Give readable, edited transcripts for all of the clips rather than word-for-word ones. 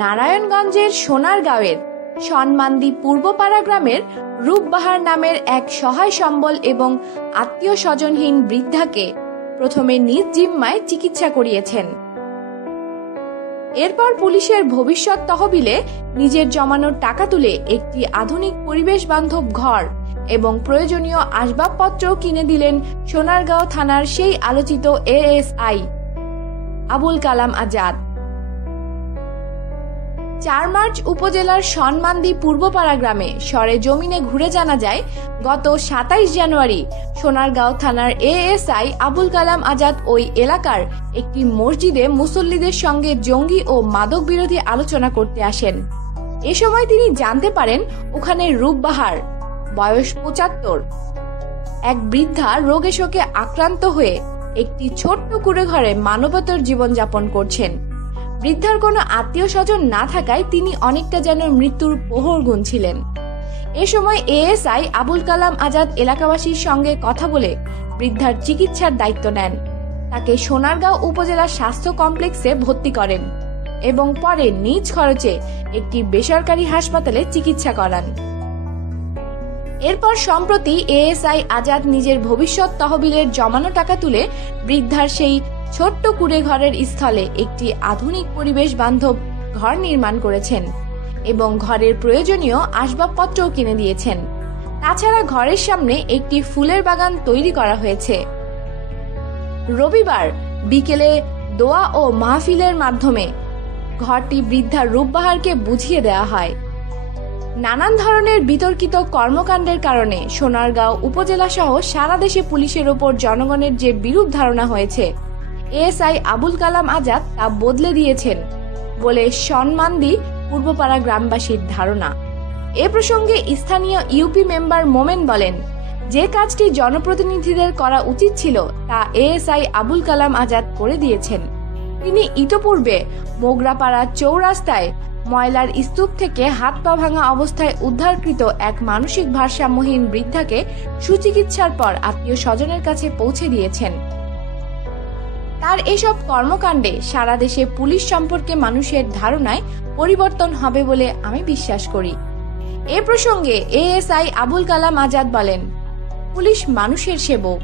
নারায়ণগঞ্জের সোনারগাঁওয়ের সনমান্দি পূর্বপাড়া গ্রামের রূপবাহার নামের এক সহায় সম্বল এবং আত্মীয় স্বজনহীন বৃদ্ধাকে প্রথমে নিজ জিম্মায় চিকিৎসা করিয়েছেন। এরপর পুলিশের ভবিষ্যৎ তহবিলে নিজের জমানো টাকা তুলে একটি আধুনিক পরিবেশ বান্ধব ঘর এবং প্রয়োজনীয় আসবাবপত্র কিনে দিলেন সোনারগাঁও থানার সেই আলোচিত এএসআই আবুল কালাম আজাদ। 4 মার্চ উপজেলার সনমান্দি পূর্বপাড়া গ্রামে সরেজমিনে ঘুরে জানা যায়, গত 27 জানুয়ারি সোনারগাঁও থানার এএসআই আবুল কালাম আজাদ ওই এলাকার একটি মসজিদে মুসল্লিদের সঙ্গে জঙ্গি ও মাদক বিরোধী আলোচনা করতে আসেন। এ সময় তিনি জানতে পারেন ওখানে রূপবাহার, বয়স 75, এক বৃদ্ধা রোগে শোকে আক্রান্ত হয়ে একটি ছোট্ট কুঁড়ে ঘরে মানবতার জীবনযাপন করছেন। বৃদ্ধার কোনো আত্মীয় স্বজন না থাকায় তিনি অনেকটা যেন মৃত্যুর প্রহর গুনছিলেন। এ সময় এএসআই আবুল কালাম আজাদ এলাকাবাসীর সঙ্গে কথা বলে বৃদ্ধার চিকিৎসার দায়িত্ব নেন। তাকে সোনারগাঁও উপজেলা স্বাস্থ্য কমপ্লেক্সে ভর্তি করেন এবং পরে নিজ খরচে একটি বেসরকারি হাসপাতালে চিকিৎসা করান। এরপর সম্প্রতি এএসআই আজাদ নিজের ভবিষ্যৎ তহবিলের জমানো টাকা তুলে বৃদ্ধার সেই ছোট্ট কুঁড়ে ঘরের স্থলে একটি আধুনিক পরিবেশ বান্ধব ঘর নির্মাণ করেছেন এবং ঘরের প্রয়োজনীয় আসবাবপত্রও কিনে দিয়েছেন। তাছাড়া ঘরের সামনে একটি ফুলের বাগান তৈরি করা হয়েছে। রবিবার বিকেলে দোয়া ও মাহফিলের মাধ্যমে ঘরটি বৃদ্ধা রূপবাহারকে বুঝিয়ে দেওয়া হয়। নানান ধরনের বিতর্কিত কর্মকাণ্ডের কারণে সোনারগাঁও উপজেলা সহ সারা দেশে পুলিশের ওপর জনগণের যে বিরূপ ধারণা হয়েছে, এএসআই আবুল কালাম আজাদ তা বদলে দিয়েছেন বলে সনমান্দি পূর্বপাড়া গ্রামবাসীর ধারণা। এ প্রসঙ্গে স্থানীয় ইউপি মেম্বার মোমেন বলেন, যে কাজটি জনপ্রতিনিধিদের করা উচিত ছিল তা এএসআই আবুল কালাম আজাদ করে দিয়েছেন। তিনি ইতোপূর্বে মোগরাপাড়া চৌরাস্তায় ময়লার স্তূপ থেকে হাত পা ভাঙা অবস্থায় উদ্ধারকৃত এক মানসিক ভারসাম্যহীন বৃদ্ধাকে সুচিকিৎসার পর আত্মীয় স্বজনের কাছে পৌঁছে দিয়েছেন। তার এসব কর্মকাণ্ডে সারা দেশে পুলিশ সম্পর্কে মানুষের ধারণায় পরিবর্তন হবে বলে আমি বিশ্বাস করি। এ প্রসঙ্গে এএসআই আবুল কালাম আজাদ বলেন, পুলিশ মানুষের সেবক,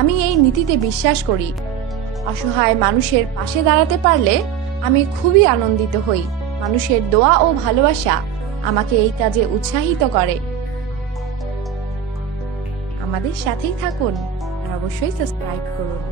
আমি এই নীতিতে বিশ্বাস করি। অসহায় মানুষের পাশে দাঁড়াতে পারলে আমি খুবই আনন্দিত হই। মানুষের দোয়া ও ভালোবাসা আমাকে এই কাজে উৎসাহিত করে। আমাদের সাথেই থাকুন আর অবশ্যই সাবস্ক্রাইব করুন।